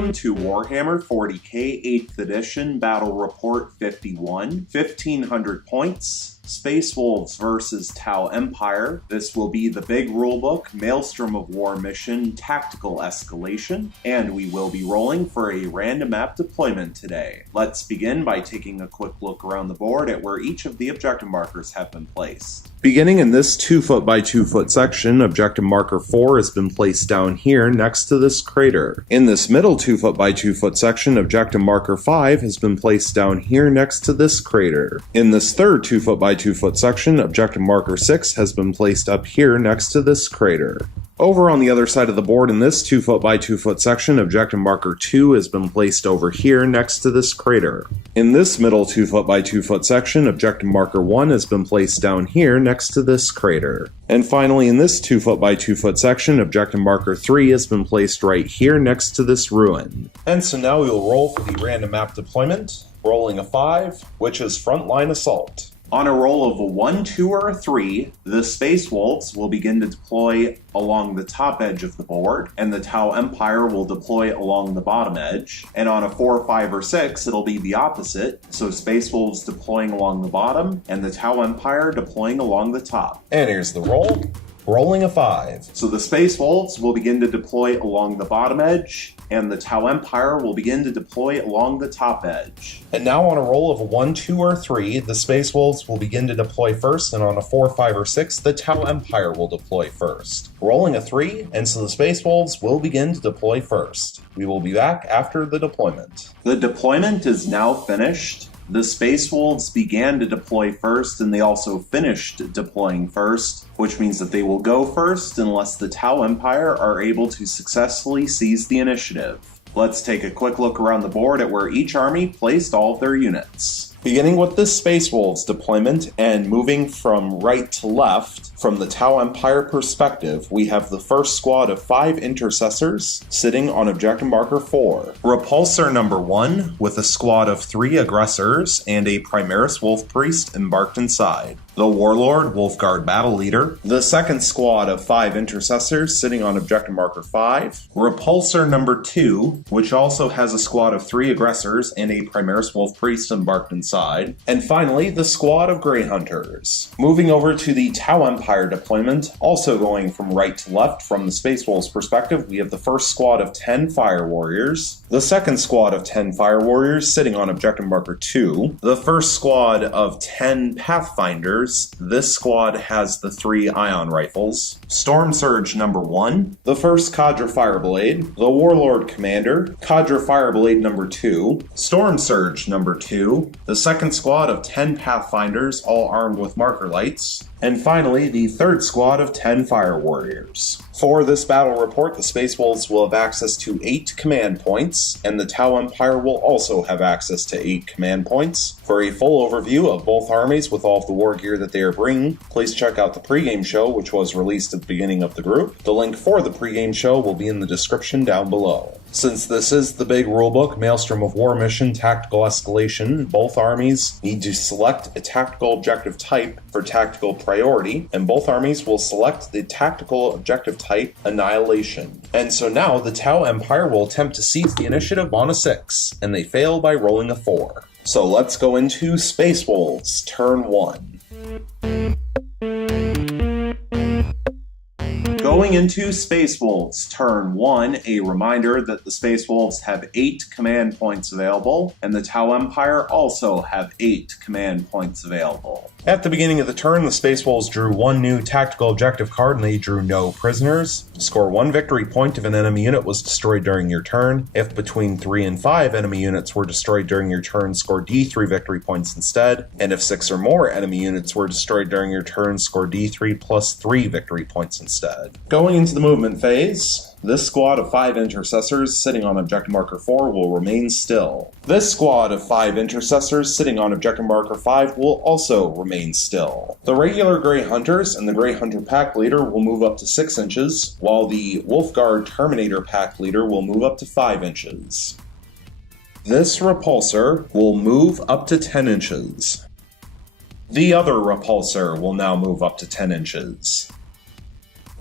Welcome to Warhammer 40k 8th edition Battle Report 51, 1500 points. Space Wolves versus Tau Empire. This will be the big rulebook, Maelstrom of War mission, Tactical Escalation, and we will be rolling for a random map deployment today. Let's begin by taking a quick look around the board at where each of the objective markers have been placed. Beginning in this 2 foot by 2 foot section, objective marker 4 has been placed down here next to this crater. In this middle 2 foot by 2 foot section, objective marker 5 has been placed down here next to this crater. In this third 2 foot by 2 foot section, objective marker 6 has been placed up here next to this crater. Over on the other side of the board in this 2 foot by 2 foot section, objective marker 2 has been placed over here next to this crater. In this middle 2 foot by 2 foot section, objective marker 1 has been placed down here next to this crater. And finally, in this 2 foot by 2 foot section, objective marker 3 has been placed right here next to this ruin. And so now we will roll for the random map deployment, rolling a 5, which is frontline assault. On a roll of a 1, 2, or a 3, the Space Wolves will begin to deploy along the top edge of the board, and the Tau Empire will deploy along the bottom edge. And on a 4, 5, or 6, it'll be the opposite, so Space Wolves deploying along the bottom, and the Tau Empire deploying along the top. And here's the roll. Rolling a 5. So the Space Wolves will begin to deploy along the bottom edge, and the Tau Empire will begin to deploy along the top edge. And now on a roll of a 1, 2, or 3, the Space Wolves will begin to deploy first, and on a 4, 5, or 6, the Tau Empire will deploy first. Rolling a 3, and so the Space Wolves will begin to deploy first. We will be back after the deployment. The deployment is now finished. The Space Wolves began to deploy first, and they also finished deploying first, which means that they will go first unless the Tau Empire are able to successfully seize the initiative. Let's take a quick look around the board at where each army placed all of their units. Beginning with this Space Wolves deployment and moving from right to left, from the Tau Empire perspective, we have the first squad of 5 intercessors sitting on objective marker 4. Repulsor number 1 with a squad of 3 aggressors and a Primaris Wolf Priest embarked inside. The Warlord Wolfguard Battle Leader, the second squad of 5 intercessors sitting on objective marker 5, Repulsor number 2, which also has a squad of 3 aggressors and a Primaris Wolf Priest embarked inside, and finally the squad of Grey Hunters. Moving over to the Tau Empire deployment, also going from right to left from the Space Wolves perspective, we have the first squad of 10 Fire Warriors, the second squad of 10 Fire Warriors sitting on objective marker 2, the first squad of 10 Pathfinders. This squad has the 3 ion rifles, Storm Surge number 1, the first Cadre Fireblade, the Warlord Commander, Cadre Fireblade number 2, Storm Surge number 2, the second squad of 10 Pathfinders, all armed with marker lights, and finally, the third squad of 10 Fire Warriors. For this battle report, the Space Wolves will have access to 8 command points, and the Tau Empire will also have access to 8 command points. For a full overview of both armies with all of the war gear that they are bringing, please check out the pregame show, which was released at the beginning of the group. The link for the pregame show will be in the description down below. Since this is the big rulebook, Maelstrom of War mission, Tactical Escalation, both armies need to select a tactical objective type for tactical priority, and both armies will select the tactical objective type Annihilation. And so now the Tau Empire will attempt to seize the initiative on a 6, and they fail by rolling a 4. So let's go into Space Wolves, turn 1. Going into Space Wolves, turn 1, a reminder that the Space Wolves have 8 command points available, and the Tau Empire also have 8 command points available. At the beginning of the turn, the Space Wolves drew 1 new tactical objective card and they drew no prisoners. Score 1 victory point if an enemy unit was destroyed during your turn. If between 3 and 5 enemy units were destroyed during your turn, score D3 victory points instead. And if 6 or more enemy units were destroyed during your turn, score D3 plus 3 victory points instead. Going into the movement phase, this squad of 5 intercessors sitting on objective marker 4 will remain still. This squad of 5 intercessors sitting on objective marker 5 will also remain still. The regular Grey Hunters and the Grey Hunter Pack Leader will move up to 6 inches, while the Wolfguard Terminator Pack Leader will move up to 5 inches. This repulsor will move up to 10 inches. The other repulsor will now move up to 10 inches.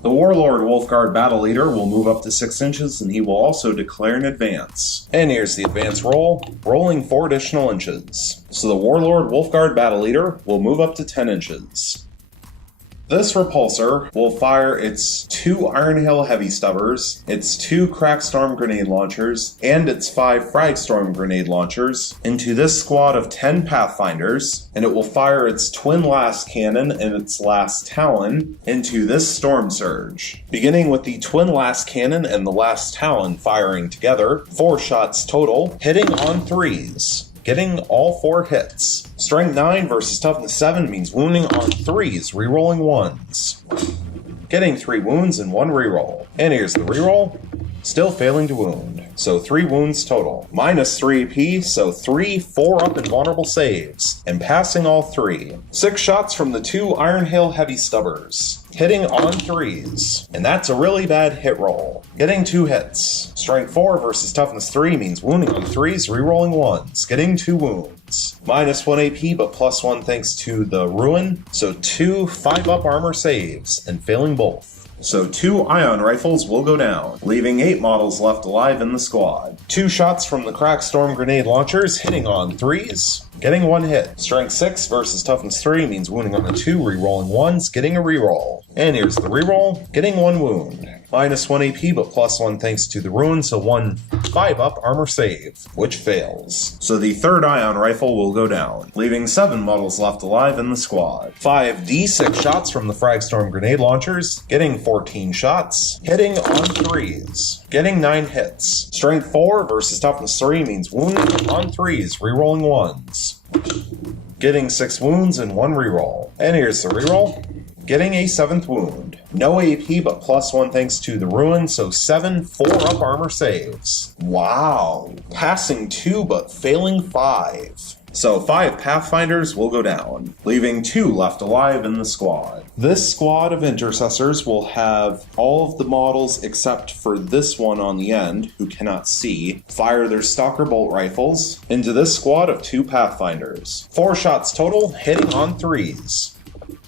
The Warlord Wolfguard Battle Leader will move up to 6 inches, and he will also declare an advance. And here's the advance roll, rolling 4 additional inches. So the Warlord Wolfguard Battle Leader will move up to 10 inches. This repulsor will fire its 2 Iron Hail Heavy Stubbers, its 2 Crackstorm Grenade Launchers, and its 5 Fragstorm Grenade Launchers into this squad of 10 Pathfinders, and it will fire its Twin Last Cannon and its Last Talon into this Storm Surge. Beginning with the Twin Last Cannon and the Last Talon firing together, 4 shots total, hitting on 3s. Getting all 4 hits. Strength 9 versus Toughness 7 means wounding on 3s, rerolling 1s. Getting 3 wounds and 1 reroll. And here's the reroll. Still failing to wound. So 3 wounds total. Minus 3 AP, so 3 4-up invulnerable saves. And passing all 3. 6 shots from the 2 Iron Hail Heavy Stubbers. Hitting on 3s. And that's a really bad hit roll. Getting 2 hits. Strength 4 versus Toughness 3 means wounding on 3s, rerolling 1s. Getting 2 wounds. Minus 1 AP, but plus 1 thanks to the Ruin. So 2 5-up armor saves, and failing both. So 2 ion rifles will go down, leaving 8 models left alive in the squad. 2 shots from the Crackstorm Grenade Launchers, hitting on 3s. Getting 1 hit. Strength 6 versus Toughness 3 means wounding on the 2, rerolling 1s, getting a reroll. And here's the reroll, getting 1 wound. Minus 1 AP, but plus 1 thanks to the Ruin, so 1 5-up armor save, which fails. So the 3rd ion rifle will go down, leaving 7 models left alive in the squad. 5 D6 shots from the Fragstorm Grenade Launchers, getting 14 shots, hitting on 3s. Getting 9 hits. Strength 4 versus Toughness 3 means wounding on 3s, rerolling 1s. Getting 6 wounds and 1 reroll. And here's the reroll. Getting a 7th wound. No AP, but plus 1 thanks to the Ruin, so 7 4-up armor saves. Wow. Passing 2, but failing 5. So 5 Pathfinders will go down, leaving 2 left alive in the squad. This squad of intercessors will have all of the models except for this one on the end, who cannot see, fire their Stalker Bolt rifles into this squad of 2 Pathfinders. 4 shots total, hitting on 3s.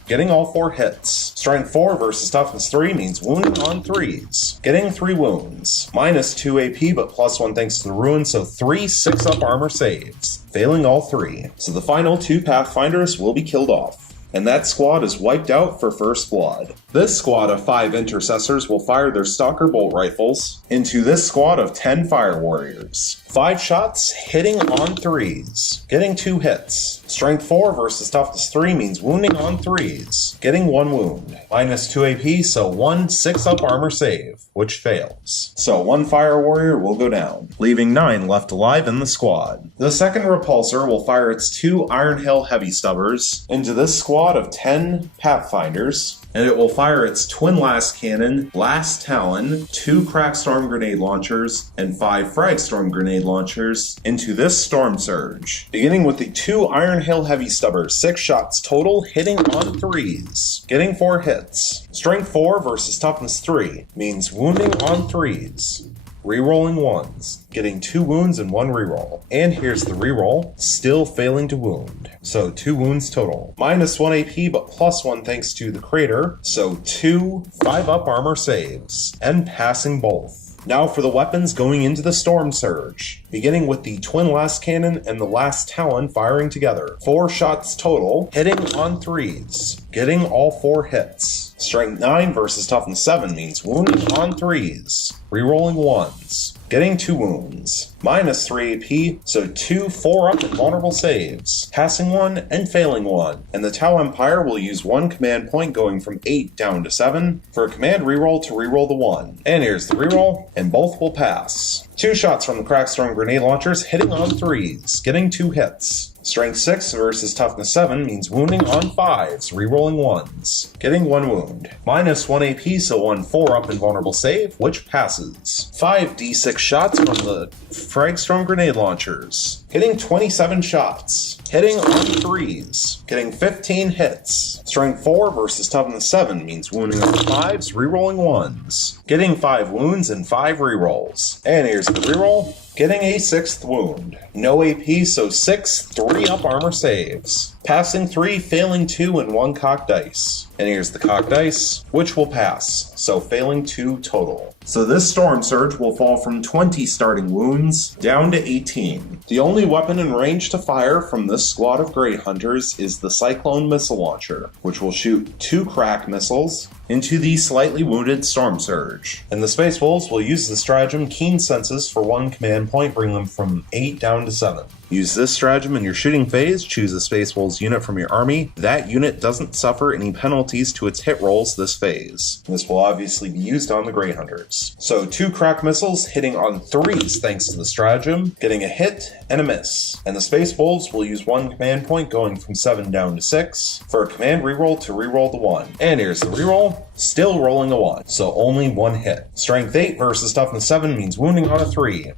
Getting all 4 hits. Strength 4 versus Toughness 3 means wounding on 3s. Getting 3 wounds. Minus 2 AP, but plus 1 thanks to the Ruin, so 3 6-up armor saves. Failing all 3. So the final 2 Pathfinders will be killed off. And that squad is wiped out for first blood. This squad of 5 intercessors will fire their Stalker Bolt rifles into this squad of 10 Fire Warriors. 5 shots, hitting on 3s. Getting 2 hits. Strength 4 versus Toughness 3 means wounding on 3s. Getting 1 wound. Minus 2 AP, so 1 6-up armor save, which fails. So 1 Fire Warrior will go down, leaving 9 left alive in the squad. The second repulsor will fire its 2 Iron Hail Heavy Stubbers into this squad of 10 Pathfinders, and it will fire its Twin Last Cannon, Last Talon, 2 Crackstorm Grenade Launchers, and 5 Fragstorm Grenade Launchers into this Storm Surge. Beginning with the 2 Iron Hail Heavy Stubbers, 6 shots total, hitting on 3s. Getting 4 hits. Strength 4 versus Toughness 3 means wounding on 3s. Rerolling 1s, getting 2 wounds and 1 reroll. And here's the reroll, still failing to wound. So 2 wounds total. Minus 1 AP, but plus 1 thanks to the crater, so 2 5-up armor saves. And passing both. Now for the weapons going into the Storm Surge, beginning with the Twin Last Cannon and the Last Talon firing together. 4 shots total, hitting on 3s, getting all 4 hits. Strength 9 versus Toughness 7 means wounding on 3s, rerolling 1s, getting 2 wounds. Minus 3 AP, so 2 4-up invulnerable saves, passing 1 and failing 1. And the Tau Empire will use 1 command point going from 8 down to 7 for a command reroll to reroll the 1. And here's the reroll, and both will pass. 2 shots from the Crackstorm Grenade Launchers hitting on 3s, getting 2 hits. Strength 6 versus Toughness 7 means wounding on 5s, rerolling 1s, getting 1 wound. Minus 1 AP, so 1 4-up invulnerable save, which passes. 5 D6 shots from the Fragstorm Grenade Launchers, hitting 27 shots, hitting on 3s, getting 15 hits. Strength 4 versus Toughness 7 means wounding on 5s, rerolling 1s, getting 5 wounds and 5 rerolls. And here's the reroll, getting a 6th wound. No AP, so 6 3-up armor saves. passing 3, failing 2, and 1 cocked dice. And here's the cocked dice, which will pass, so failing 2 total. So this Storm Surge will fall from 20 starting wounds down to 18. The only weapon in range to fire from this squad of Grey Hunters is the Cyclone Missile Launcher, which will shoot 2 crack missiles into the slightly wounded Storm Surge. And the Space Wolves will use the stratagem Keen Senses for 1 command point, bring them from 8 down to 7. Use this stratagem in your shooting phase, choose a Space Wolves unit from your army. That unit doesn't suffer any penalties to its hit rolls this phase. This will obviously be used on the Grey Hunters. So 2 crack missiles hitting on 3s thanks to the stratagem, getting a hit and a miss. And the Space Wolves will use 1 command point going from 7 down to 6 for a command reroll to reroll the 1. And here's the reroll, still rolling a 1, so only 1 hit. Strength 8 versus toughness 7 means wounding on a 3.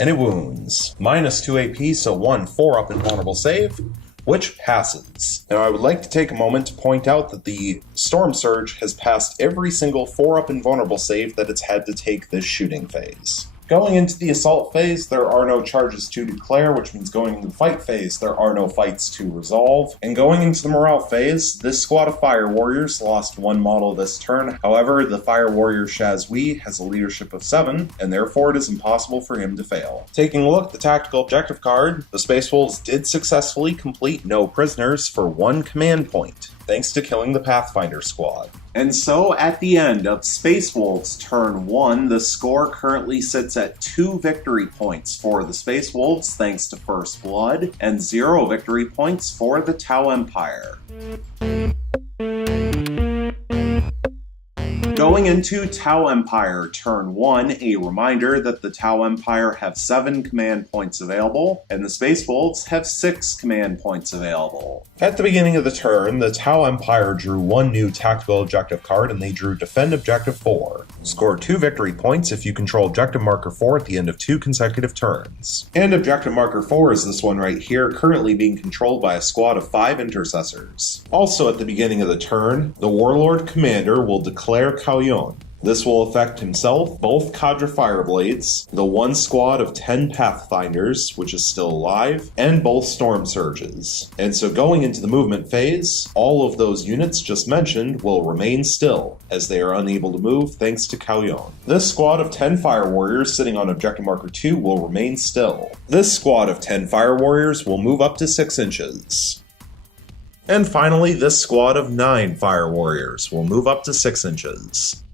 And it wounds. Minus 2 AP, so 1 4-up invulnerable save, which passes. Now I would like to take a moment to point out that the Storm Surge has passed every single 4-up invulnerable save that it's had to take this shooting phase. Going into the assault phase, there are no charges to declare, which means going into the fight phase, there are no fights to resolve. And going into the morale phase, this squad of Fire Warriors lost 1 model this turn. However, the Fire Warrior Shazwi has a leadership of 7, and therefore it is impossible for him to fail. Taking a look at the tactical objective card, the Space Wolves did successfully complete no prisoners for 1 command point, thanks to killing the Pathfinder squad. And so at the end of Space Wolves turn 1, the score currently sits at 2 victory points for the Space Wolves thanks to First Blood, and 0 victory points for the Tau Empire. Going into Tau Empire turn 1, a reminder that the Tau Empire have 7 command points available, and the Space Wolves have 6 command points available. At the beginning of the turn, the Tau Empire drew 1 new tactical objective card, and they drew Defend Objective 4. Score 2 victory points if you control Objective Marker 4 at the end of 2 consecutive turns. And Objective Marker 4 is this one right here, currently being controlled by a squad of 5 intercessors. Also at the beginning of the turn, the Warlord Commander will declare Kauyon. This will affect himself, both Cadre Fireblades, the 1 squad of 10 Pathfinders, which is still alive, and both Storm Surges. And so going into the movement phase, all of those units just mentioned will remain still, as they are unable to move thanks to Kauyon. This squad of 10 Fire Warriors sitting on Objective Marker 2 will remain still. This squad of 10 Fire Warriors will move up to 6 inches. And finally, this squad of 9 Fire Warriors will move up to 6 inches.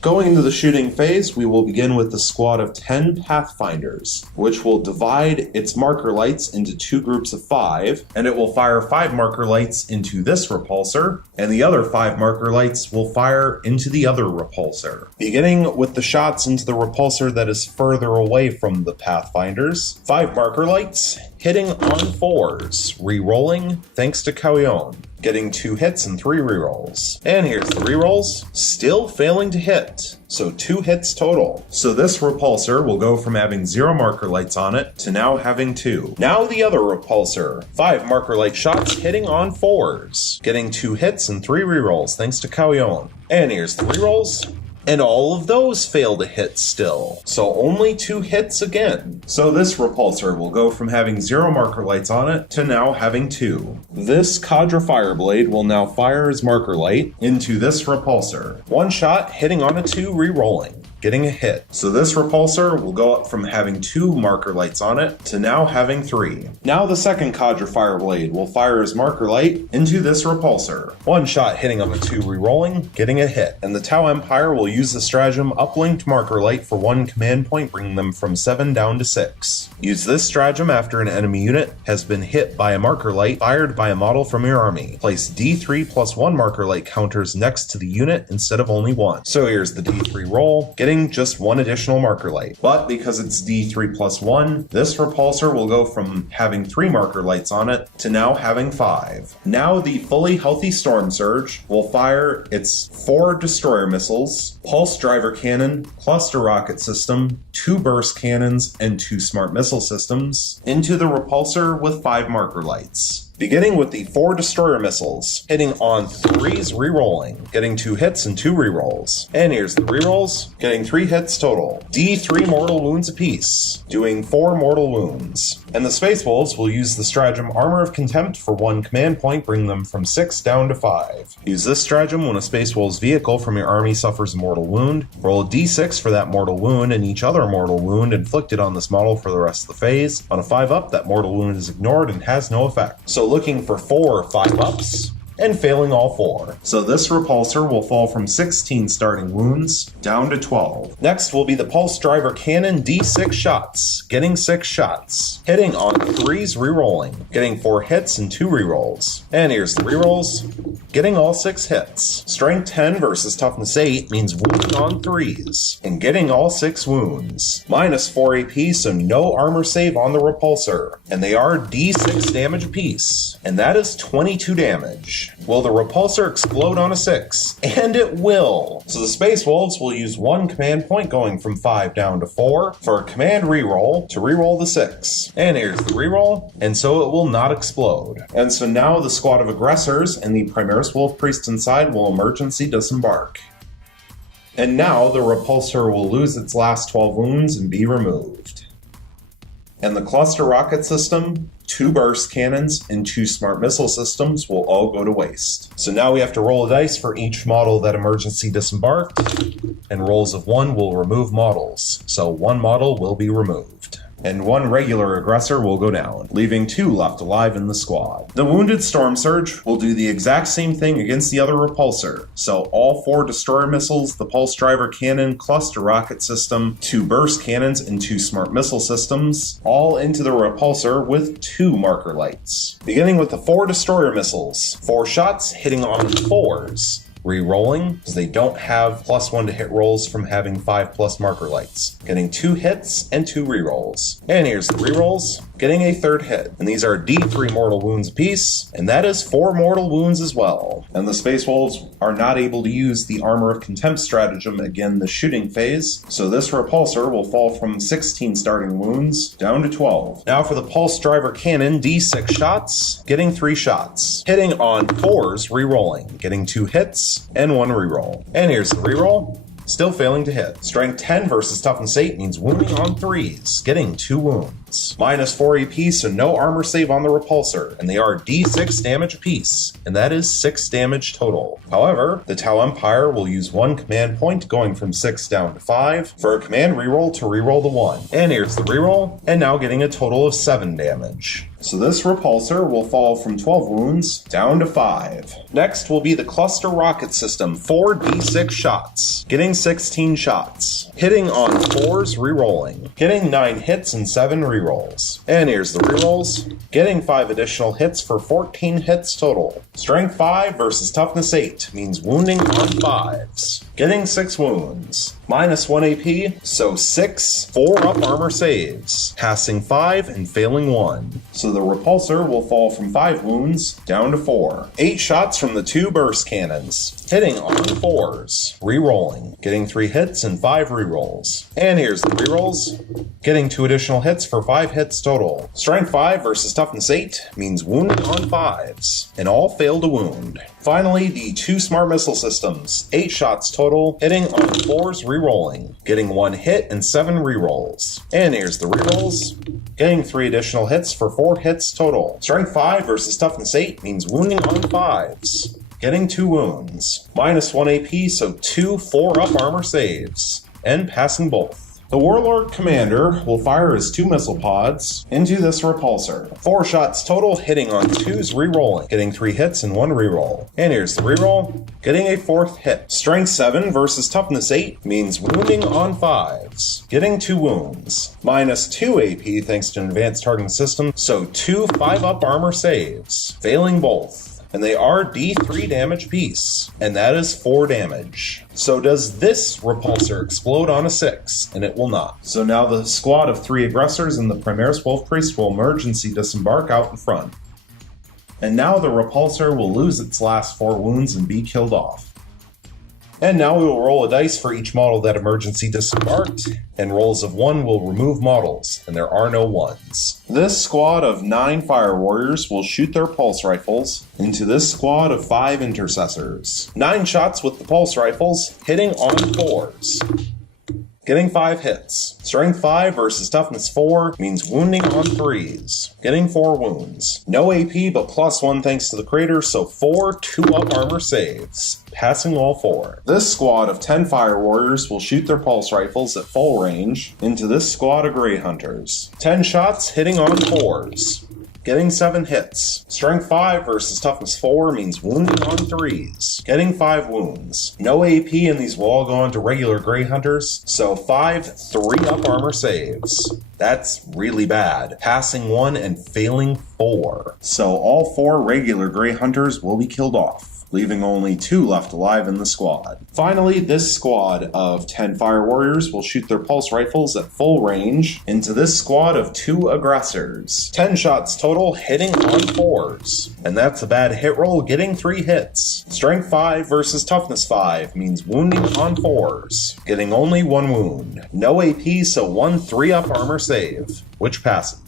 Going into the shooting phase, we will begin with the squad of 10 Pathfinders, which will divide its marker lights into 2 groups of 5, and it will fire 5 marker lights into this repulsor, and the other 5 marker lights will fire into the other repulsor. Beginning with the shots into the repulsor that is further away from the Pathfinders, 5 marker lights hitting on 4s, re-rolling thanks to Kauyon, getting 2 hits and 3 rerolls. And here's the rerolls, still failing to hit, so 2 hits total. So this repulsor will go from having 0 marker lights on it to now having 2. Now the other repulsor, 5 marker light shots hitting on 4s, getting 2 hits and 3 rerolls thanks to Kauyon. And here's the rerolls, and all of those fail to hit still, so only 2 hits again. So this repulsor will go from having 0 marker lights on it to now having 2. This Cadre Fireblade will now fire his marker light into this repulsor. 1 shot hitting on a 2, re-rolling, getting a hit. So this repulsor will go up from having 2 marker lights on it to now having 3. Now the second Cadre Fireblade will fire his marker light into this repulsor. 1 shot hitting on a 2, re-rolling, getting a hit. And the Tau Empire will use the stratagem Uplinked Marker Light for 1 command point, bringing them from 7 down to 6. Use this stratagem after an enemy unit has been hit by a marker light fired by a model from your army. Place D3 plus 1 marker light counters next to the unit instead of only 1. So here's the D3 roll, getting just 1 additional marker light. But because it's D3 plus 1, this repulsor will go from having 3 marker lights on it to now having 5. Now the fully healthy Storm Surge will fire its 4 destroyer missiles, pulse driver cannon, cluster rocket system, 2 burst cannons, and 2 smart missile systems into the repulsor with 5 marker lights. Beginning with the 4 destroyer missiles, hitting on 3s rerolling, getting 2 hits and 2 rerolls. And here's the rerolls, getting 3 hits total. D3 mortal wounds apiece, doing 4 mortal wounds. And the Space Wolves will use the stratagem Armor of Contempt for 1 command point, bring them from 6 down to 5. Use this stratagem when a Space Wolves vehicle from your army suffers a mortal wound. Roll a d6 for that mortal wound and each other mortal wound inflicted on this model for the rest of the phase. On a 5-up, that mortal wound is ignored and has no effect. So looking for 4 5-ups, and failing all 4. So this repulsor will fall from 16 starting wounds down to 12. Next will be the Pulse Driver Cannon D6 shots, getting 6 shots, hitting on 3s rerolling, getting 4 hits and 2 rerolls. And here's the rerolls, getting all 6 hits. Strength 10 versus Toughness 8 means wounding on 3s, and getting all 6 wounds. Minus 4 AP, so no armor save on the repulsor, and they are D6 damage apiece, and that is 22 damage. Will the repulsor explode on a 6? And it will! So the Space Wolves will use 1 command point going from 5 down to 4 for a command reroll to reroll the 6. And here's the reroll, and so it will not explode. And so now the squad of aggressors and the Primaris Wolf Priest inside will emergency disembark. And now the repulsor will lose its last 12 wounds and be removed. And the cluster rocket system, 2 burst cannons, and 2 smart missile systems will all go to waste. So now we have to roll a dice for each model that emergency disembarked, and rolls of 1 will remove models. So 1 model will be removed. And 1 regular aggressor will go down, leaving 2 left alive in the squad. The Wounded Storm Surge will do the exact same thing against the other repulsor, so all 4 destroyer missiles, the Pulse Driver Cannon, cluster rocket system, 2 burst cannons, and 2 smart missile systems, all into the repulsor with 2 marker lights. Beginning with the 4 destroyer missiles, 4 shots hitting on 4s. Re-rolling, because they don't have +1 to hit rolls from having 5+ marker lights. Getting 2 hits and 2 re-rolls. And here's the re-rolls, getting a 3rd hit. And these are D3 mortal wounds apiece, and that is 4 mortal wounds as well. And the Space Wolves are not able to use the Armor of Contempt stratagem again the shooting phase, so this repulsor will fall from 16 starting wounds down to 12. Now for the Pulse Driver Cannon, D6 shots, getting 3 shots. Hitting on 4s, re-rolling, getting 2 hits, and 1 reroll. And here's the reroll, still failing to hit. Strength 10 versus Toughness 8 means wounding on 3s, getting 2 wounds. Minus 4 AP, so no armor save on the repulsor, and they are D6 damage apiece, and that is 6 damage total. However, the Tau Empire will use 1 command point going from 6 down to 5 for a command reroll to reroll the 1. And here's the reroll, and now getting a total of 7 damage. So this repulsor will fall from 12 wounds down to 5. Next will be the cluster rocket system, 4 D6 shots, getting 16 shots. Hitting on 4s, rerolling, getting 9 hits and 7 rerolls. And here's the rerolls, getting 5 additional hits for 14 hits total. Strength 5 versus Toughness 8 means wounding on 5s, getting 6 wounds. Minus 1 AP, so 6 4-up armor saves, passing 5 and failing 1. So the repulsor will fall from 5 wounds down to 4. 8 shots from the 2 burst cannons, hitting on 4s, re-rolling, getting 3 hits and 5 rerolls. And here's the rerolls, getting 2 additional hits for 5 hits total. Strength 5 versus Toughness 8 means wounding on 5s, and all fail to wound. Finally, the 2 smart missile systems, 8 shots total, hitting on 4s, re-rolling, getting 1 hit and 7 rerolls. And here's the rerolls, getting 3 additional hits for 4 hits total. Strength 5 versus Toughness 8 means wounding on 5s, getting 2 wounds. Minus 1 AP, so 2 4-up armor saves, and passing both. The Warlord Commander will fire his 2 missile pods into this repulsor. 4 shots total, hitting on 2s, re-rolling, getting 3 hits and 1 reroll. And here's the reroll, getting a 4th hit. Strength 7 versus Toughness 8 means wounding on 5s, getting 2 wounds. Minus 2 AP thanks to an advanced targeting system, so 2 5-up armor saves, failing both. And they are D3 damage apiece, and that is 4 damage. So does this repulsor explode on a 6? And it will not. So now the squad of 3 aggressors and the Primaris Wolf Priest will emergency disembark out in front. And now the repulsor will lose its last 4 wounds and be killed off. And now we will roll a dice for each model that emergency disembarked, and rolls of 1 will remove models, and there are no 1s. This squad of 9 fire warriors will shoot their pulse rifles into this squad of 5 intercessors. 9 shots with the pulse rifles, hitting on 4s. Getting 5 hits. Strength 5 versus Toughness 4 means wounding on 3s. Getting 4 wounds. No AP, but +1 thanks to the crater, so 4 2-up armor saves. Passing all 4. This squad of 10 fire warriors will shoot their pulse rifles at full range into this squad of Grey Hunters. 10 shots hitting on 4s. Getting 7 hits. Strength 5 versus Toughness 4 means wounding on 3s. Getting 5 wounds. No AP, and these will all go on to regular Grey Hunters, so 5 3-up armor saves. That's really bad. Passing 1 and failing 4. So all 4 regular Grey Hunters will be killed off, leaving only 2 left alive in the squad. Finally, this squad of 10 fire warriors will shoot their pulse rifles at full range into this squad of 2 aggressors. 10 shots total, hitting on 4s. And that's a bad hit roll, getting 3 hits. Strength 5 versus Toughness 5 means wounding on 4s, getting only 1 wound. No AP, so 1 3-up armor save, which passes.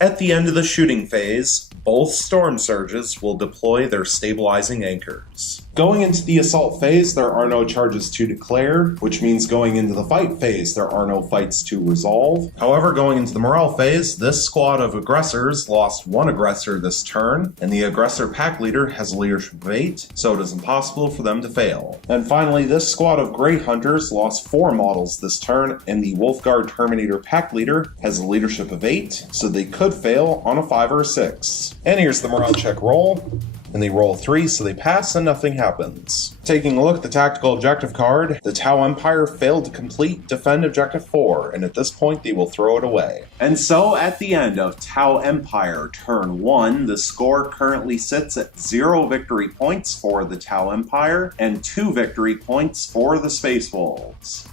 At the end of the shooting phase, both storm surges will deploy their stabilizing anchors. Going into the assault phase, there are no charges to declare, which means going into the fight phase, there are no fights to resolve. However, going into the morale phase, this squad of aggressors lost 1 aggressor this turn, and the aggressor pack leader has a leadership of 8, so it is impossible for them to fail. And finally, this squad of Grey Hunters lost 4 models this turn, and the Wolfguard Terminator pack leader has a leadership of 8, so they could fail on a 5 or a 6. And here's the morale check roll. And they roll 3, so they pass and nothing happens. Taking a look at the tactical objective card, the Tau Empire failed to complete Defend Objective 4, and at this point they will throw it away. And so at the end of Tau Empire Turn 1, the score currently sits at 0 victory points for the Tau Empire and 2 victory points for the Space Wolves.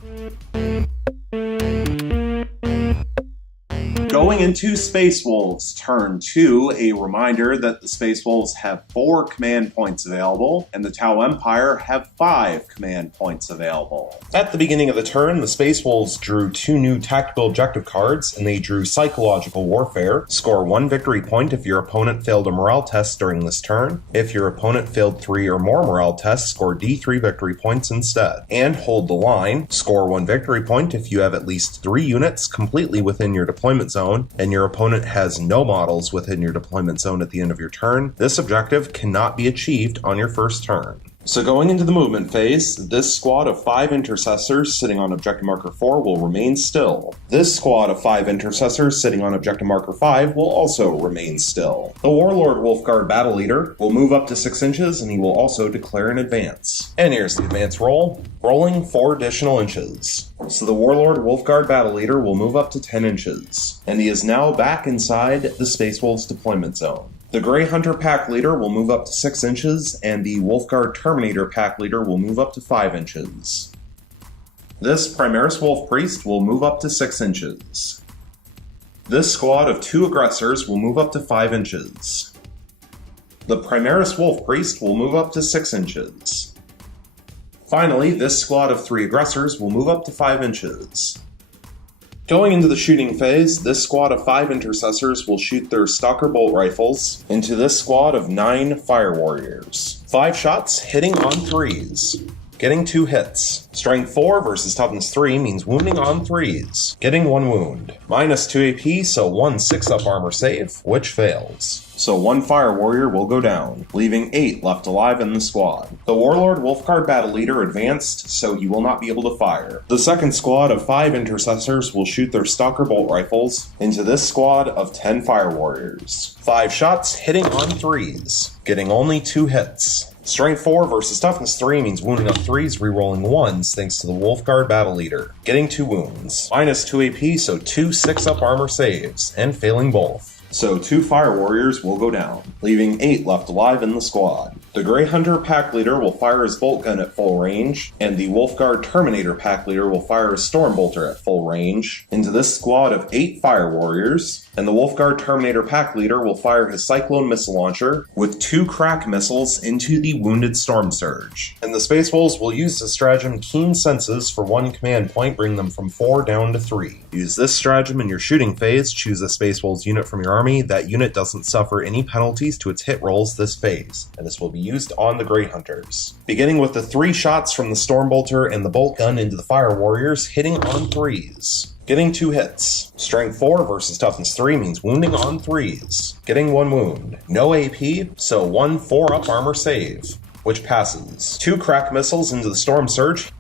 Going into Space Wolves Turn 2, a reminder that the Space Wolves have 4 command points available, and the Tau Empire have 5 command points available. At the beginning of the turn, the Space Wolves drew 2 new tactical objective cards, and they drew Psychological Warfare. Score 1 victory point if your opponent failed a morale test during this turn. If your opponent failed 3 or more morale tests, score D3 victory points instead. And Hold the Line. Score 1 victory point if you have at least 3 units completely within your deployment zone, and your opponent has no models within your deployment zone at the end of your turn. This objective cannot be achieved on your first turn. So going into the movement phase, this squad of 5 intercessors sitting on objective marker 4 will remain still. This squad of 5 intercessors sitting on objective marker 5 will also remain still. The Warlord Wolfguard Battle Leader will move up to 6 inches, and he will also declare an advance. And here's the advance roll, rolling 4 additional inches. So the Warlord Wolfguard Battle Leader will move up to 10 inches, and he is now back inside the Space Wolves deployment zone. The Grey Hunter Pack Leader will move up to 6 inches, and the Wolfguard Terminator Pack Leader will move up to 5 inches. This Primaris Wolf Priest will move up to 6 inches. This squad of 2 aggressors will move up to 5 inches. The Primaris Wolf Priest will move up to 6 inches. Finally, this squad of 3 aggressors will move up to 5 inches. Going into the shooting phase, this squad of 5 intercessors will shoot their Stalker bolt rifles into this squad of 9 fire warriors. 5 shots hitting on 3s, getting 2 hits. Strength 4 versus Toughness 3 means wounding on 3s, getting 1 wound. Minus 2 AP, so 1 6-up armor save, which fails. So 1 fire warrior will go down, leaving 8 left alive in the squad. The Warlord Wolfguard Battle Leader advanced, so he will not be able to fire. The second squad of 5 intercessors will shoot their Stalker bolt rifles into this squad of 10 fire warriors. 5 shots hitting on 3s, getting only 2 hits. Strength 4 versus Toughness 3 means wounding on 3s, rerolling 1s thanks to the Wolfguard Battle Leader, getting 2 wounds. Minus 2 AP, so 2 6-up armor saves, and failing both. So 2 fire warriors will go down, leaving 8 left alive in the squad. The Grey Hunter pack leader will fire his bolt gun at full range, and the Wolfguard Terminator pack leader will fire his Stormbolter at full range into this squad of 8 Fire Warriors, and the Wolfguard Terminator pack leader will fire his Cyclone missile launcher with 2 crack missiles into the wounded Storm Surge. And the Space Wolves will use the stratagem Keen Senses for 1 command point, bring them from 4 down to 3. Use this stratagem in your shooting phase, choose a Space Wolves unit from your army. That unit doesn't suffer any penalties to its hit rolls this phase, and this will be used on the Grey Hunters. Beginning with the 3 shots from the Stormbolter and the bolt gun into the Fire Warriors, hitting on 3s. Getting 2 hits. Strength 4 versus Toughness 3 means wounding on 3s. Getting 1 wound. No AP, so 1 4-up armor save, which passes. 2 crack missiles into the Storm Surge,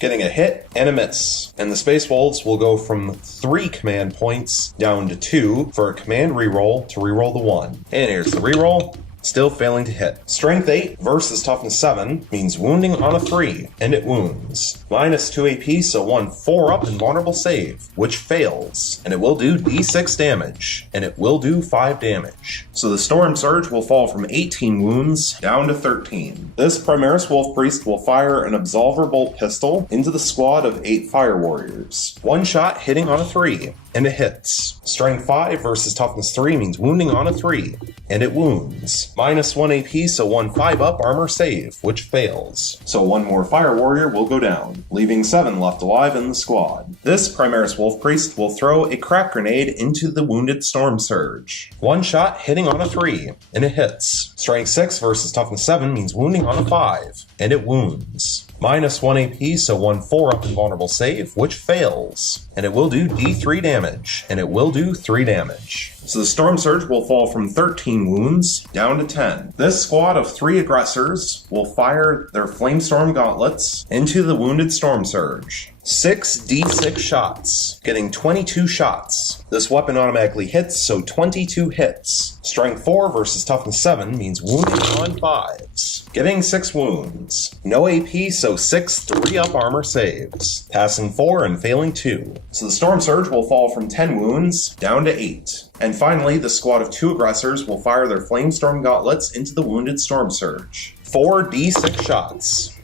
getting a hit and a miss. And the Space Wolves will go from 3 command points down to 2 for a command reroll to reroll the 1. And here's the reroll. Still failing to hit. Strength 8 versus Toughness 7 means wounding on a 3, and it wounds. Minus 2 AP, so 1 4-up invulnerable save, which fails. And it will do D6 damage, and it will do 5 damage. So the Storm Surge will fall from 18 wounds down to 13. This Primaris Wolf Priest will fire an Absolver Bolt Pistol into the squad of 8 Fire Warriors. 1 shot hitting on a 3, and it hits. Strength 5 versus Toughness 3 means wounding on a 3, and it wounds. Minus 1 AP, so 1 5-up armor save, which fails. So 1 more Fire Warrior will go down, leaving 7 left alive in the squad. This Primaris Wolf Priest will throw a crack grenade into the wounded Storm Surge. 1 shot hitting on a 3, and it hits. Strength 6 versus Toughness 7 means wounding on a 5, and it wounds. Minus 1 AP, so 1 4-up invulnerable save, which fails. And it will do D3 damage, and it will do 3 damage. So the Storm Surge will fall from 13 wounds down to 10. This squad of 3 aggressors will fire their Flamestorm gauntlets into the wounded Storm Surge. 6d6 shots, getting 22 shots. This weapon automatically hits, so 22 hits. Strength 4 versus Toughness 7 means wounding on 5s. Getting 6 wounds. No AP, so 6 3-up armor saves. Passing 4 and failing 2. So the Storm Surge will fall from 10 wounds down to 8. And finally, the squad of 2 aggressors will fire their Flamestorm gauntlets into the wounded Storm Surge. 4d6 shots,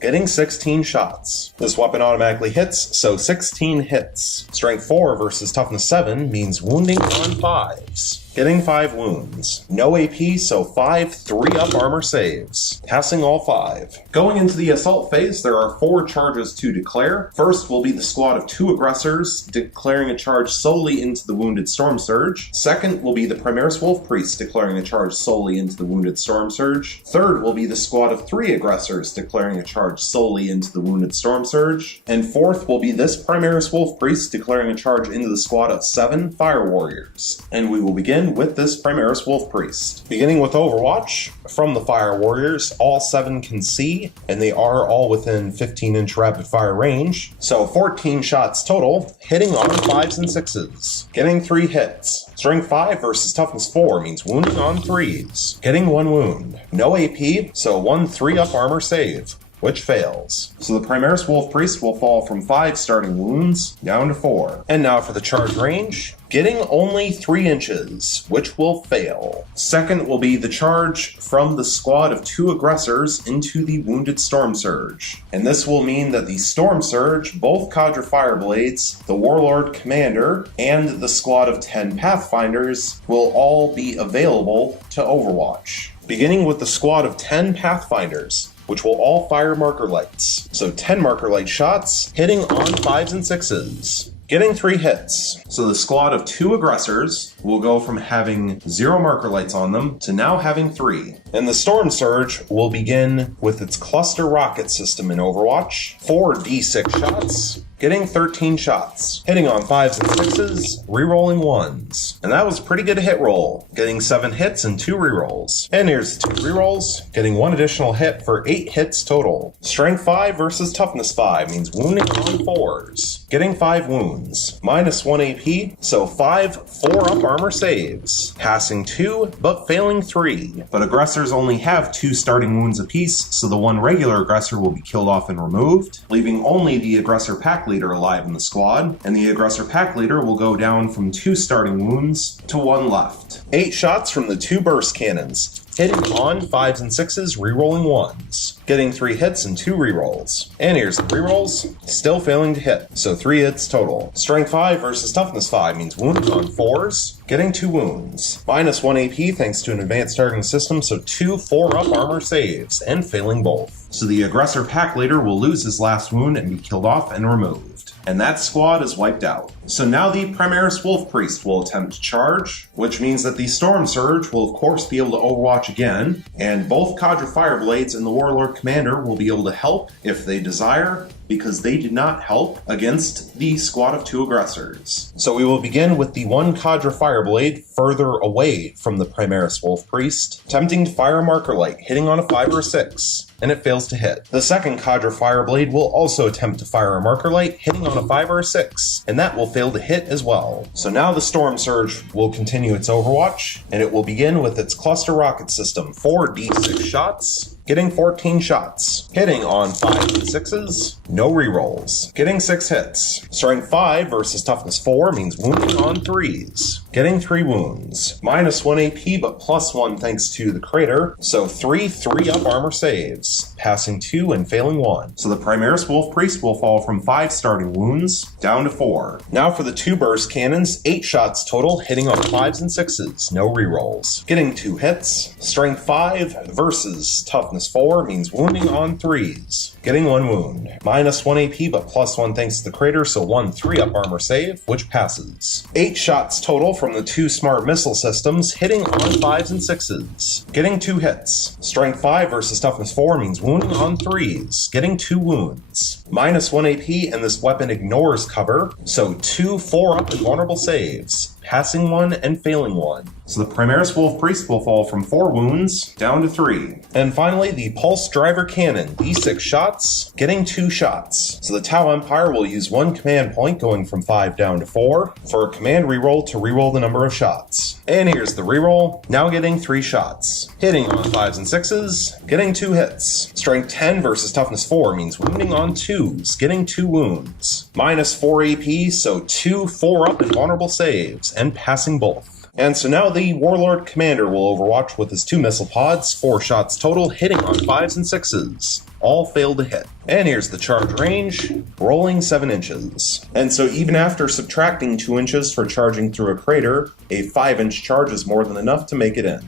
getting 16 shots. This weapon automatically hits, so 16 hits. Strength 4 versus Toughness 7 means wounding on 5s. Getting 5 wounds. No AP, so 5 3-up armor saves. Passing all 5. Going into the assault phase, there are 4 charges to declare. First will be the squad of 2 aggressors, declaring a charge solely into the wounded Storm Surge. Second will be the Primaris Wolf Priest, declaring a charge solely into the wounded Storm Surge. Third will be the squad of 3 aggressors, declaring a charge solely into the wounded Storm Surge. And fourth will be this Primaris Wolf Priest, declaring a charge into the squad of 7 Fire Warriors. And we will begin with this Primaris Wolf Priest. Beginning with Overwatch, from the Fire Warriors, all 7 can see, and they are all within 15-inch rapid fire range. So 14 shots total, hitting on 5s and 6s. Getting 3 hits. Strength 5 versus Toughness 4 means wounding on 3s. Getting 1 wound. No AP, so 1 3-up armor save, which fails. So the Primaris Wolf Priest will fall from 5 starting wounds down to 4. And now for the charge range, getting only 3 inches, which will fail. Second will be the charge from the squad of 2 aggressors into the wounded Storm Surge. And this will mean that the Storm Surge, both Cadre Fireblades, the Warlord Commander, and the squad of 10 Pathfinders will all be available to Overwatch. Beginning with the squad of 10 Pathfinders, which will all fire marker lights. So 10 marker light shots, hitting on 5s and 6s. Getting 3 hits. So the squad of 2 aggressors will go from having 0 marker lights on them to now having 3. And the Storm Surge will begin with its cluster rocket system in Overwatch. 4 d6 shots, getting 13 shots, hitting on 5s and 6s, rerolling 1s. And that was a pretty good hit roll, getting 7 hits and 2 rerolls. And here's 2 rerolls, getting 1 additional hit for 8 hits total. Strength 5 versus Toughness 5 means wounding on 4s, getting 5 wounds. Minus 1 AP, so 5 4-up armor saves, passing 2 but failing 3. But aggressors only have 2 starting wounds apiece, so the 1 regular aggressor will be killed off and removed, leaving only the aggressor pack leader alive in the squad, and the aggressor pack leader will go down from 2 starting wounds to 1 left. 8 shots from the 2 burst cannons, hitting on 5s and 6s, rerolling 1s, getting 3 hits and 2 rerolls. And here's the rerolls, still failing to hit, so 3 hits total. Strength 5 versus Toughness 5 means wounding on 4s, getting 2 wounds. Minus 1 AP thanks to an advanced targeting system, so 2 4-up armor saves, and failing both. So the aggressor pack leader will lose his last wound and be killed off and removed. And that squad is wiped out. So now the Primaris Wolf Priest will attempt to charge, which means that the Storm Surge will of course be able to overwatch again, and both Cadre Fireblades and the Warlord Commander will be able to help if they desire, because they did not help against the squad of 2 aggressors. So we will begin with the 1 Cadre Fireblade further away from the Primaris Wolf Priest, attempting to fire a Marker Light, hitting on a 5 or a 6, and it fails to hit. The second Cadre Fireblade will also attempt to fire a Marker Light, hitting on a 5 or a 6, and that will fail to hit as well. So now the Storm Surge will continue its overwatch, and it will begin with its cluster rocket system, 4d6 shots, getting 14 shots, hitting on 5s and 6s, no rerolls, getting 6 hits. Strength 5 versus Toughness 4 means wounding on 3s, getting 3 wounds. Minus 1 AP but plus 1 thanks to the crater, so 3 3-up armor saves, passing 2 and failing 1. So the Primaris Wolf Priest will fall from 5 starting wounds down to 4. Now for the 2 burst cannons, 8 shots total, hitting on 5s and 6s, no rerolls, getting 2 hits. Strength 5 versus Toughness 4 means wounding on 3s, getting 1 wound. Minus 1 AP but plus 1 thanks to the crater, so 1 3-up armor save, which passes. 8 shots total from the 2 smart missile systems, hitting on 5s and 6s, getting 2 hits. Strength 5 versus Toughness 4 means wounding on 3s, getting 2 wounds. Minus 1 AP, and this weapon ignores cover, so 2 4-up invulnerable saves, passing 1 and failing 1. So the Primaris Wolf Priest will fall from 4 wounds down to 3. And finally, the Pulse Driver Cannon, d6 shots, getting 2 shots. So the Tau Empire will use 1 command point going from 5 down to 4 for a command reroll to reroll the number of shots. And here's the reroll, now getting 3 shots, hitting on 5s and 6s, getting 2 hits. Strength 10 versus Toughness 4 means wounding on 2s, getting 2 wounds. Minus 4 AP, so 2 4-up invulnerable saves, and passing both. And so now the Warlord Commander will overwatch with his 2 missile pods, 4 shots total, hitting on 5s and 6s. All fail to hit. And here's the charge range, rolling 7 inches. And so even after subtracting 2 inches for charging through a crater, a 5-inch charge is more than enough to make it in.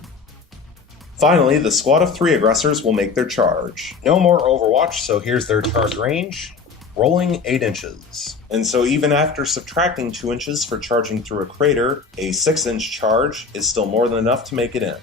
Finally, the squad of 3 aggressors will make their charge. No more overwatch, so here's their charge range, rolling 8 inches. And so even after subtracting 2 inches for charging through a crater, a 6-inch charge is still more than enough to make it in.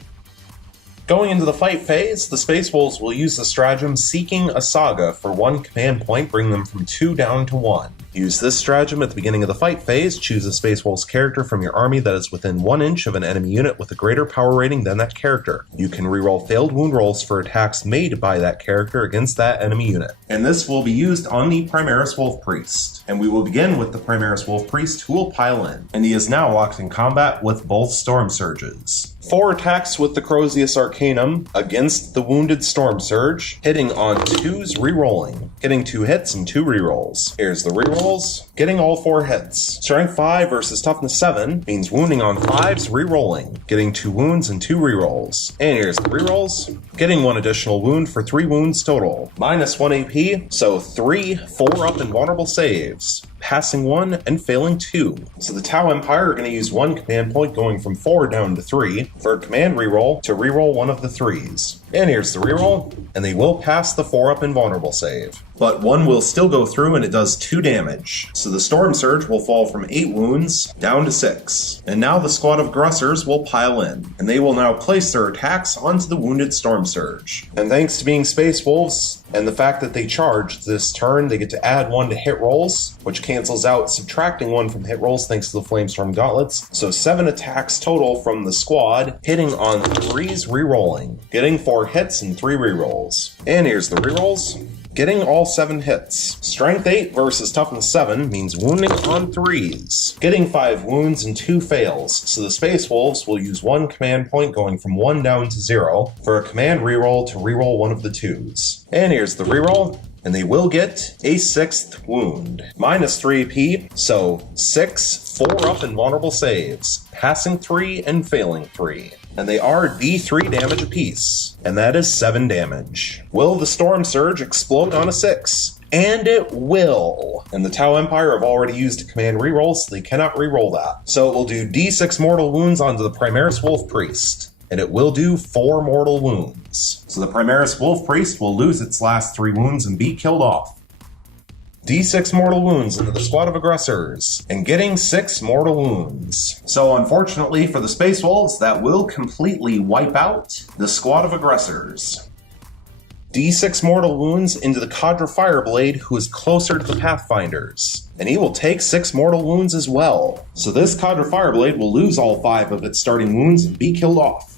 Going into the fight phase, the Space Wolves will use the stratagem Seeking a Saga for 1 command point, bring them from 2 down to 1. Use this stratagem at the beginning of the fight phase, choose a Space Wolves character from your army that is within 1 inch of an enemy unit with a greater power rating than that character. You can reroll failed wound rolls for attacks made by that character against that enemy unit. And this will be used on the Primaris Wolf Priest. And we will begin with the Primaris Wolf Priest, who will pile in. And he is now locked in combat with both Storm Surges. 4 attacks with the Crozius Arcanum against the wounded Storm Surge, hitting on 2s rerolling, getting 2 hits and 2 rerolls. Here's the rerolls, getting all 4 hits. Strength 5 versus Toughness 7 means wounding on 5s rerolling, getting 2 wounds and 2 rerolls. And here's the rerolls, getting 1 additional wound for 3 wounds total. Minus 1 AP, so 3 4-up invulnerable saves, passing 1 and failing 2. So the Tau Empire are going to use 1 command point going from 4 down to 3 for a command reroll to reroll one of the 3s. And here's the reroll, and they will pass the 4-up invulnerable save. But 1 will still go through and it does 2 damage. So the Storm Surge will fall from 8 wounds down to 6. And now the squad of aggressors will pile in, and they will now place their attacks onto the wounded Storm Surge. And thanks to being Space Wolves, and the fact that they charged this turn, they get to add 1 to hit rolls, which cancels out subtracting 1 from hit rolls thanks to the Flamestorm Gauntlets. So 7 attacks total from the squad, hitting on 3s rerolling, getting 4 hits and 3 rerolls. And here's the rerolls, getting all 7 hits. Strength 8 versus Toughness 7 means wounding on 3s, getting 5 wounds and 2 fails. So the Space Wolves will use 1 command point going from 1 down to 0 for a command reroll to reroll one of the 2s. And here's the reroll, and they will get a 6th wound. Minus 3 AP, so 6 4-up invulnerable saves, passing 3 and failing 3. and they are D3 damage apiece, and that is 7 damage. Will the Storm Surge explode on a 6? And it will. And the Tau Empire have already used a command reroll, so they cannot reroll that. So it will do D6 mortal wounds onto the Primaris Wolf Priest, and it will do 4 mortal wounds. So the Primaris Wolf Priest will lose its last 3 wounds and be killed off. D6 mortal wounds into the squad of aggressors, and getting 6 mortal wounds. So unfortunately for the Space Wolves, that will completely wipe out the squad of aggressors. D6 mortal wounds into the Cadre Fireblade, who is closer to the Pathfinders, and he will take 6 mortal wounds as well. So this Cadre Fireblade will lose all 5 of its starting wounds and be killed off.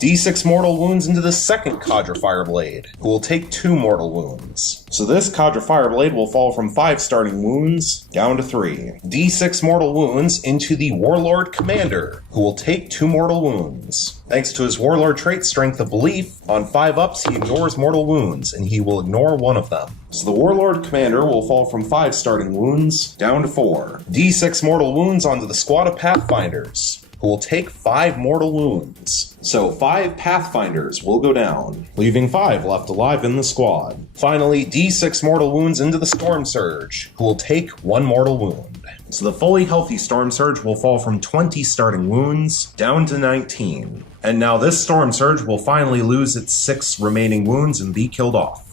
D6 mortal wounds into the second Cadre Fireblade, who will take 2 mortal wounds. So this Cadre Fireblade will fall from 5 starting wounds down to 3. D6 mortal wounds into the Warlord Commander, who will take 2 mortal wounds. Thanks to his Warlord trait Strength of Belief, on 5 ups he ignores mortal wounds, and he will ignore 1 of them. So the Warlord Commander will fall from 5 starting wounds down to 4. D6 mortal wounds onto the squad of Pathfinders, who will take 5 mortal wounds. So 5 Pathfinders will go down, leaving 5 left alive in the squad. Finally, D6 mortal wounds into the Storm Surge, who will take 1 mortal wound. So the fully healthy Storm Surge will fall from 20 starting wounds down to 19. And now this Storm Surge will finally lose its 6 remaining wounds and be killed off.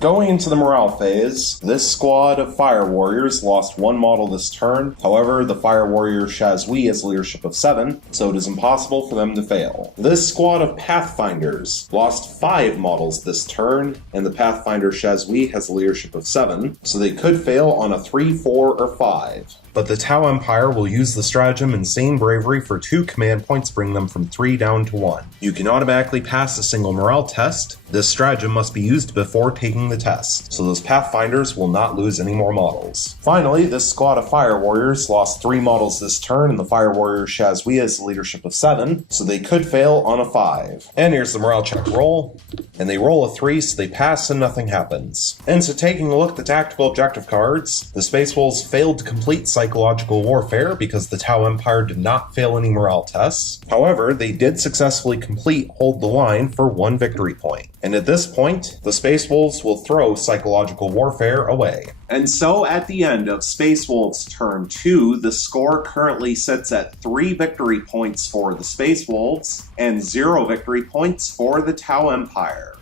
Going into the morale phase, this squad of Fire Warriors lost 1 model this turn. However, the Fire Warrior Shazui has leadership of 7, so it is impossible for them to fail. This squad of Pathfinders lost 5 models this turn, and the Pathfinder Shazui has leadership of 7, so they could fail on a 3, 4, or 5. But the Tau Empire will use the stratagem Insane Bravery for 2 command points, bring them from 3 down to 1. You can automatically pass a single morale test. This stratagem must be used before taking the test, so those Pathfinders will not lose any more models. Finally, this squad of Fire Warriors lost 3 models this turn, and the Fire Warrior Shazui has leadership of 7, so they could fail on a 5. And here's the morale check roll, and they roll a 3, so they pass and nothing happens. And so taking a look at the tactical objective cards, the Space Wolves failed to complete psychological warfare because the Tau Empire did not fail any morale tests. However, they did successfully complete Hold the Line for 1 victory point. And at this point, the Space Wolves will throw psychological warfare away. And so at the end of Space Wolves turn 2, the score currently sits at 3 victory points for the Space Wolves and 0 victory points for the Tau Empire.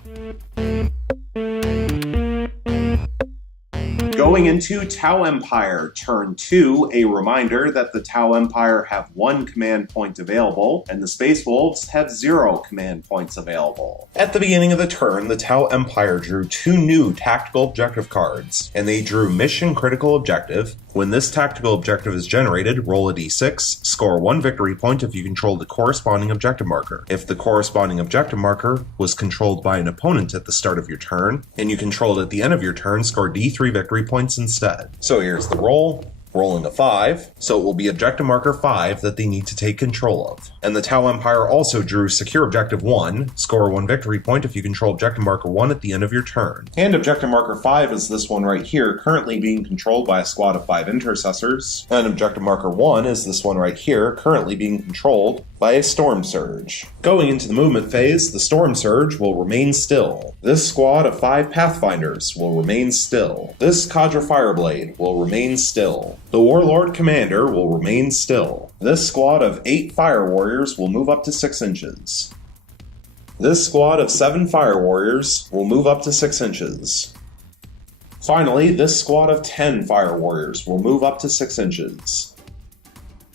Going into Tau Empire turn 2, a reminder that the Tau Empire have 1 command point available, and the Space Wolves have 0 command points available. At the beginning of the turn, the Tau Empire drew 2 new tactical objective cards, and they drew Mission Critical Objective. When this tactical objective is generated, roll a d6, score 1 victory point if you control the corresponding objective marker. If the corresponding objective marker was controlled by an opponent at the start of your turn, and you control it at the end of your turn, score d3 victory points instead. So here's the roll. Rolling a 5, so it will be objective marker 5 that they need to take control of. And the Tau Empire also drew Secure Objective 1, score 1 victory point if you control objective marker 1 at the end of your turn. And objective marker 5 is this one right here, currently being controlled by a squad of 5 intercessors. And objective marker 1 is this one right here, currently being controlled by a Storm Surge. Going into the movement phase, the Storm Surge will remain still. This squad of 5 Pathfinders will remain still. This Cadre Fireblade will remain still. The Warlord Commander will remain still. This squad of 8 Fire Warriors will move up to 6 inches. This squad of 7 Fire Warriors will move up to 6 inches. Finally, this squad of 10 Fire Warriors will move up to 6 inches.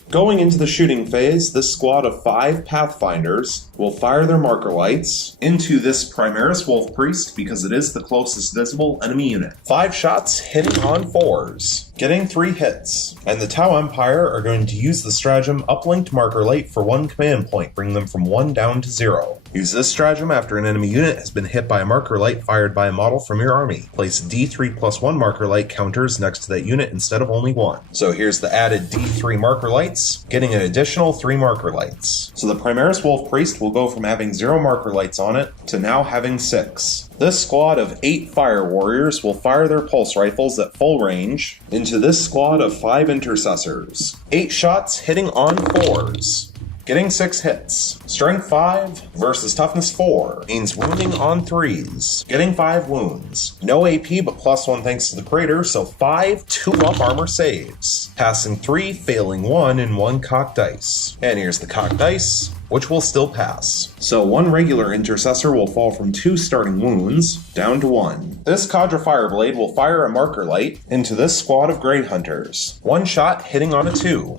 Going into the shooting phase, this squad of 5 Pathfinders will fire their marker lights into this Primaris Wolf Priest because it is the closest visible enemy unit. 5 shots hitting on 4s, getting 3 hits. And the Tau Empire are going to use the stratagem Uplinked Marker Light for 1 command point, bring them from 1 down to 0. Use this stratagem after an enemy unit has been hit by a marker light fired by a model from your army. Place D3+1 marker light counters next to that unit instead of only 1. So here's the added D3 marker lights, getting an additional 3 marker lights. So the Primaris Wolf Priest will go from having 0 marker lights on it to now having 6. This squad of 8 Fire Warriors will fire their pulse rifles at full range into this squad of 5 intercessors. 8 shots hitting on 4s. getting 6 hits. Strength 5 versus Toughness 4 means wounding on 3s, getting 5 wounds. No AP but +1 thanks to the crater, so 5 2-up armor saves. Passing 3, failing 1 in 1 cocked dice. And here's the cocked dice, which will still pass. So 1 regular intercessor will fall from 2 starting wounds down to 1. This Cadre Fireblade will fire a marker light into this squad of Grey Hunters. 1 shot hitting on a 2.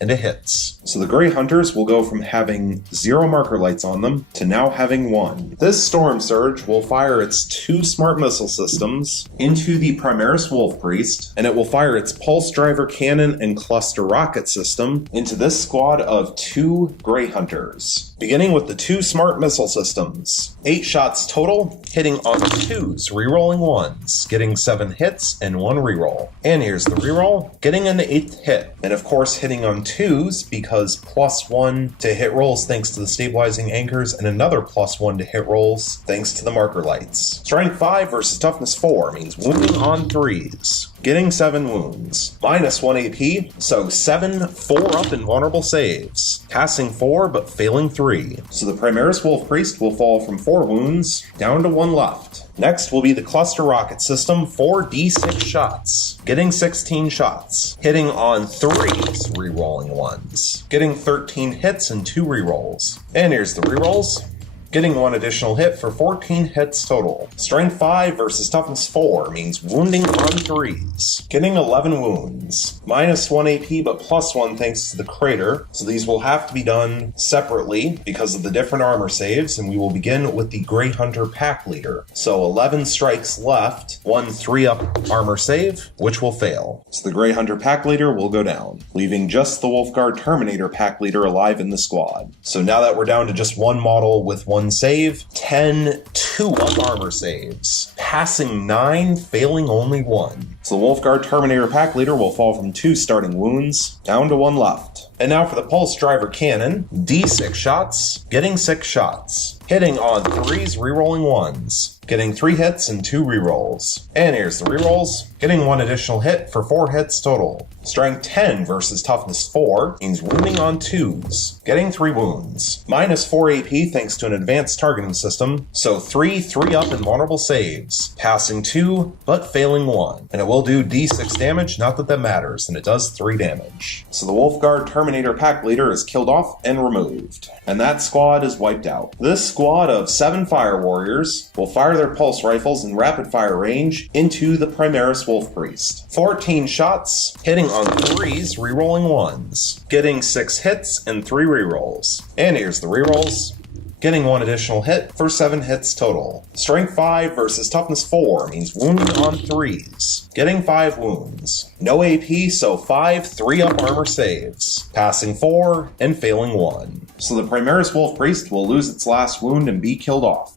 And it hits. So the Grey Hunters will go from having 0 marker lights on them to now having 1. This Storm Surge will fire its 2 smart missile systems into the Primaris Wolf Priest, and it will fire its Pulse Driver Cannon and Cluster Rocket system into this squad of 2 Grey Hunters. Beginning with the 2 smart missile systems. 8 shots total, hitting on 2s, rerolling 1s, getting 7 hits and 1 reroll. And here's the reroll, getting an 8th hit, and of course hitting on 2s because +1 to hit rolls thanks to the stabilizing anchors and another +1 to hit rolls thanks to the marker lights. Strength 5 versus Toughness 4 means wounding on 3s. Getting 7 wounds. -1 AP, so 7 4-up invulnerable saves. Passing 4 but failing 3. So the Primaris Wolf Priest will fall from 4 wounds down to 1 left. Next will be the Cluster Rocket system, 4d6 shots. Getting 16 shots. Hitting on 3s, rerolling 1s. Getting 13 hits and 2 rerolls. And here's the rerolls. Getting 1 additional hit for 14 hits total. Strength 5 versus Toughness 4 means wounding on 3s. Getting 11 wounds. -1 AP but +1 thanks to the crater, so these will have to be done separately because of the different armor saves, and we will begin with the Grey Hunter Pack Leader. So 11 strikes left, 1 3-up armor save, which will fail. So the Grey Hunter Pack Leader will go down, leaving just the Wolfguard Terminator Pack Leader alive in the squad. So now that we're down to just 1 model with 1 save, 10 2-up armor saves, passing 9, failing only 1. So the Wolfguard Terminator Pack Leader will fall from 2 starting wounds down to 1 left. And now for the Pulse Driver Cannon, d6 shots, getting 6 shots. Hitting on 3s, rerolling 1s. Getting 3 hits and 2 rerolls. And here's the rerolls. Getting 1 additional hit for 4 hits total. Strength 10 versus Toughness 4 means wounding on 2s. Getting 3 wounds. -4 AP thanks to an advanced targeting system. So 3 3-up invulnerable saves. Passing 2, but failing 1. And it will do d6 damage, not that that matters, and it does 3 damage. So the Wolfguard Terminator Pack Leader is killed off and removed. And that squad is wiped out. This squad of 7 Fire Warriors will fire their pulse rifles in rapid fire range into the Primaris Wolf Priest. 14 shots, hitting on 3s, rerolling 1s. Getting 6 hits and 3 rerolls. And here's the rerolls. Getting 1 additional hit for 7 hits total. Strength 5 versus Toughness 4 means wounding on 3s. Getting 5 wounds. No AP, so 5 3-up armor saves. Passing 4 and failing 1. So the Primaris Wolf Priest will lose its last wound and be killed off.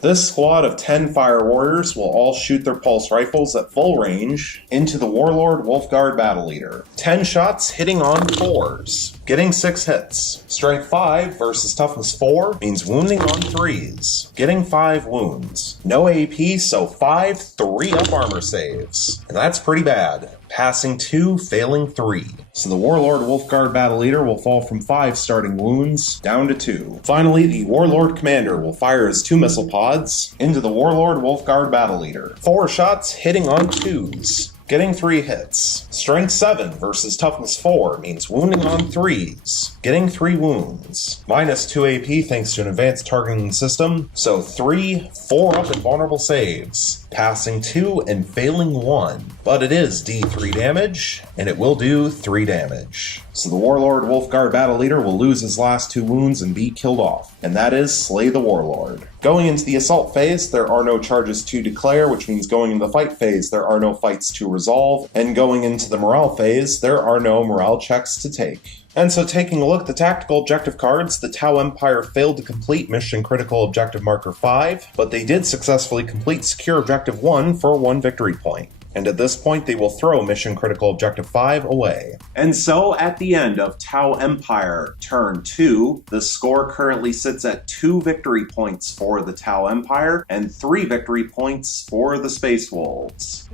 This squad of 10 Fire Warriors will all shoot their pulse rifles at full range into the Warlord Wolfguard Battle Leader. 10 shots hitting on 4s, getting 6 hits. Strength 5 versus Toughness 4 means wounding on 3s, getting 5 wounds. No AP, so 5 3-up armor saves. And that's pretty bad. Passing 2, failing 3. So the Warlord Wolfguard Battle Leader will fall from 5 starting wounds down to 2. Finally, the Warlord Commander will fire his 2 missile pods into the Warlord Wolfguard Battle Leader. 4 shots hitting on 2s. Getting 3 hits. Strength 7 versus Toughness 4 means wounding on 3s. Getting 3 wounds. -2 AP thanks to an advanced targeting system, so 3 4-up invulnerable saves. Passing 2 and failing 1. But it is D3 damage, and it will do 3 damage. So the Warlord Wolfguard Battle Leader will lose his last 2 wounds and be killed off, and that is Slay the Warlord. Going into the Assault phase, there are no charges to declare, which means going into the Fight phase, there are no fights to resolve, and going into the Morale phase, there are no morale checks to take. And so taking a look at the tactical objective cards, the Tau Empire failed to complete Mission Critical Objective Marker 5, but they did successfully complete Secure Objective 1 for 1 victory point. And at this point, they will throw Mission Critical Objective 5 away. And so, at the end of Tau Empire Turn 2, the score currently sits at 2 victory points for the Tau Empire and 3 victory points for the Space Wolves.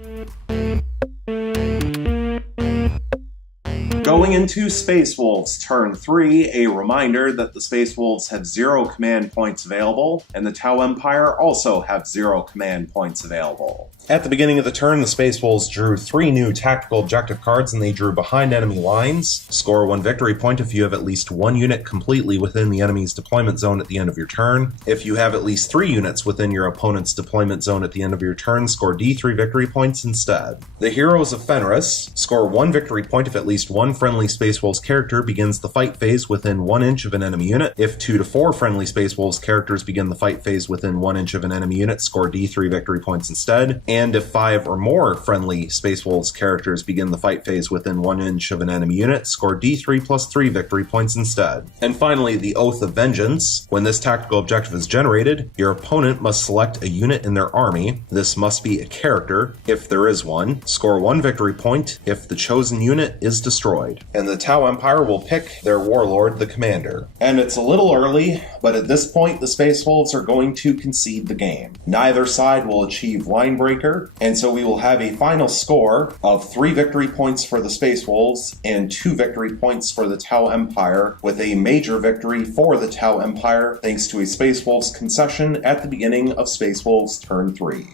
Going into Space Wolves turn 3, a reminder that the Space Wolves have 0 command points available, and the Tau Empire also have 0 command points available. At the beginning of the turn, the Space Wolves drew 3 new tactical objective cards, and they drew behind enemy lines. Score 1 victory point if you have at least 1 unit completely within the enemy's deployment zone at the end of your turn. If you have at least 3 units within your opponent's deployment zone at the end of your turn, score D3 victory points instead. The Heroes of Fenris score 1 victory point if at least 1 friendly Space Wolves character begins the fight phase within 1 inch of an enemy unit. If 2 to 4 friendly Space Wolves characters begin the fight phase within 1 inch of an enemy unit, score D3 victory points instead. And if 5 or more friendly Space Wolves characters begin the fight phase within 1 inch of an enemy unit, score D3 plus 3 victory points instead. And finally, the Oath of Vengeance. When this tactical objective is generated, your opponent must select a unit in their army. This must be a character, if there is one. Score 1 victory point if the chosen unit is destroyed. And the Tau Empire will pick their warlord, the commander. And it's a little early, but at this point, the Space Wolves are going to concede the game. Neither side will achieve line breaker, and so we will have a final score of 3 victory points for the Space Wolves and 2 victory points for the Tau Empire, with a major victory for the Tau Empire thanks to a Space Wolves concession at the beginning of Space Wolves turn 3.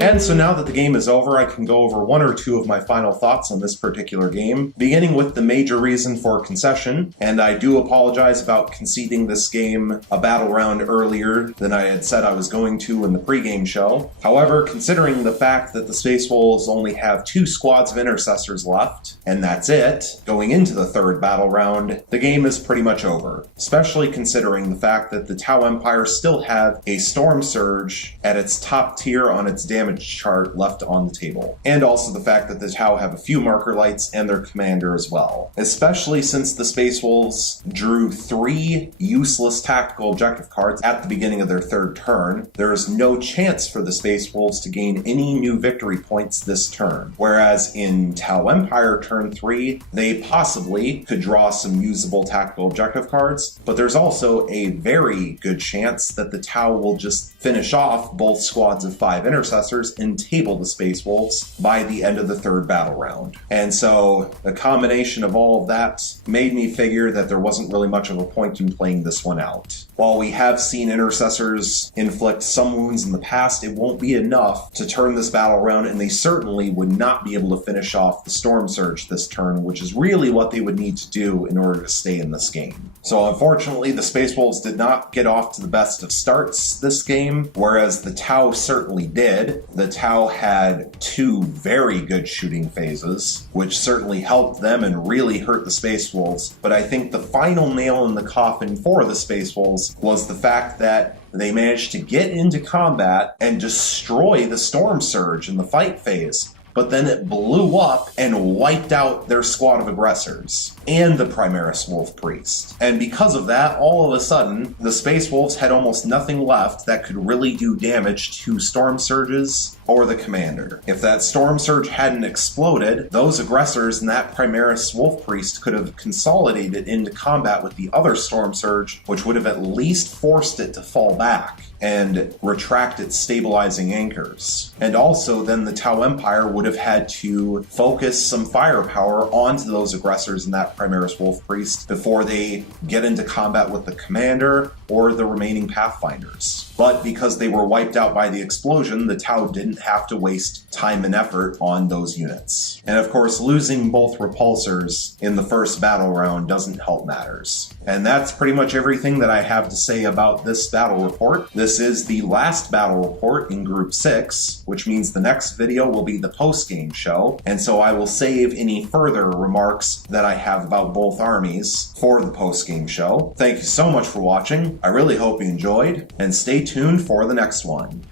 And so now that the game is over, I can go over 1 or 2 of my final thoughts on this particular game, beginning with the major reason for concession, and I do apologize about conceding this game a battle round earlier than I had said I was going to in the pregame show. However, considering the fact that the Space Wolves only have 2 squads of intercessors left, and that's it, going into the 3rd battle round, the game is pretty much over, especially considering the fact that the Tau Empire still have a Storm Surge at its top tier on its damage chart left on the table, and also the fact that the Tau have a few marker lights and their commander as well. Especially since the Space Wolves drew 3 useless tactical objective cards at the beginning of their 3rd turn, there is no chance for the Space Wolves to gain any new victory points this turn. Whereas in Tau Empire turn 3, they possibly could draw some usable tactical objective cards, but there's also a very good chance that the Tau will just finish off both squads of 5 intercessors and table the Space Wolves by the end of the 3rd battle round. And so the combination of all of that made me figure that there wasn't really much of a point in playing this one out. While we have seen intercessors inflict some wounds in the past, it won't be enough to turn this battle around, and they certainly would not be able to finish off the Storm Surge this turn, which is really what they would need to do in order to stay in this game. So unfortunately, the Space Wolves did not get off to the best of starts this game, whereas the Tau certainly did. The Tau had 2 very good shooting phases, which certainly helped them and really hurt the Space Wolves. But I think the final nail in the coffin for the Space Wolves was the fact that they managed to get into combat and destroy the Storm Surge in the fight phase. But then it blew up and wiped out their squad of aggressors and the Primaris Wolf Priest. And because of that, all of a sudden, the Space Wolves had almost nothing left that could really do damage to Storm Surges or the commander. If that Storm Surge hadn't exploded, those aggressors and that Primaris Wolf Priest could have consolidated into combat with the other Storm Surge, which would have at least forced it to fall back and retract its stabilizing anchors. And also then the Tau Empire would have had to focus some firepower onto those aggressors and that Primaris Wolf Priest before they get into combat with the commander or the remaining Pathfinders. But because they were wiped out by the explosion, the Tau didn't have to waste time and effort on those units. And of course, losing both repulsors in the 1st battle round doesn't help matters. And that's pretty much everything that I have to say about this battle report. This is the last battle report in Group 6, which means the next video will be the post-game show, and so I will save any further remarks that I have about both armies for the post-game show. Thank you so much for watching. I really hope you enjoyed, and stay tuned for the next one.